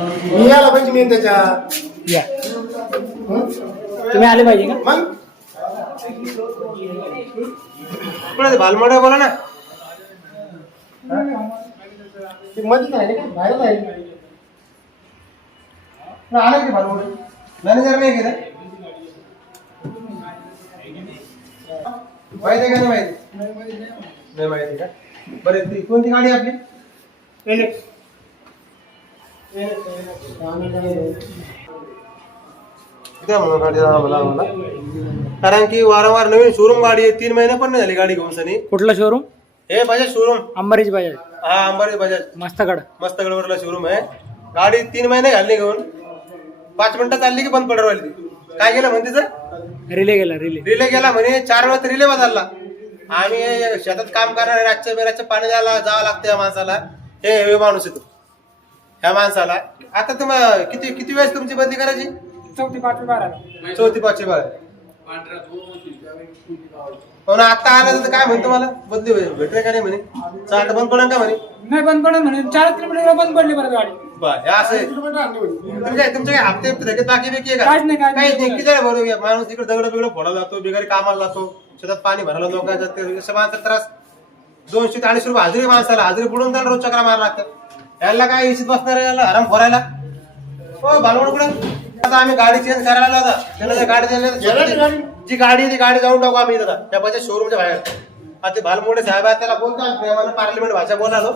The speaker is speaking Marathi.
मी यायला पाहिजे मेन त्याच्यात. या तुम्ही आले पाहिजे का? मग कोणा भालमोडा बोला ना. ते मध्ये नाही का बाहेर आहे ना आलं की भालवड मॅनेजर नाही गेला माहिती आहे का? नाही माहिती. नाही माहिती का? बरं ती कोणती गाडी आपली? द्या म्हणून गाडी आम्हाला. कारण की वारंवार नवीन शोरूम गाडी आहे. 3 महिने पण नाही झाली गाडी घेऊन सनी. कुठला शोरूम? हे बजाज शोरूम. अंबारीच बजाज. हा अंबारी बजाज मस्तगड. मस्तगडवरला शोरूम आहे. गाडी 3 महिने घालली घेऊन 5 मिनिटं चालली की बंद पडर वाली ती. काय केलं म्हणते सर? रिले गेला रिले गेला म्हणे. 4 वेळा रिले बदलला. आम्ही शेतात काम करणार रातच्या बेराच्या पाणी द्यायला जावं लागतं या माणसाला. हे माणूस येतो ह्या माणसाला. आता तुम्हाला किती वेळेस तुमची बदली करायची? 4थी 5वी 12 पण आता आलं तर काय म्हणतो मला बदली भेटले का नाही म्हणे. आता बंद पडेल का म्हणे. नाही बंद पडत म्हणे. 4 किलोमीटर बंद पडली परत गाडी. हे असं आहे. तुमचे काय हप्ते थकीत बाकी बिकी आहे का? काहीच नाही, काहीच नाही. काहीच नाही. किती जण भरू घ्या. माणूस इकडे दगड बिगड फोडायला जातो, बिगारी कामाला जातो, शेतात पाणी भरायला लोकांचा माणसाचा त्रास. 200 ते 250 रुपये हजेरी माणसाला. हजेरी बुडून त्याला रोज चक्रा मारायला लागतात. याला काय इशीत बसणार याला आराम फोरायला. हो भालवड कुठं? आता आम्ही गाडी चेंज करायला आलो होता. त्याला गाडी जी गाडी आहे ती गाडी जाऊन टाकू आम्ही इथं त्या बजाज शोरूमच्या बाहेर. आता ते भालमोडे साहेब आहेत त्याला बोलतो पार्लिमेंट भाषा बोलालो.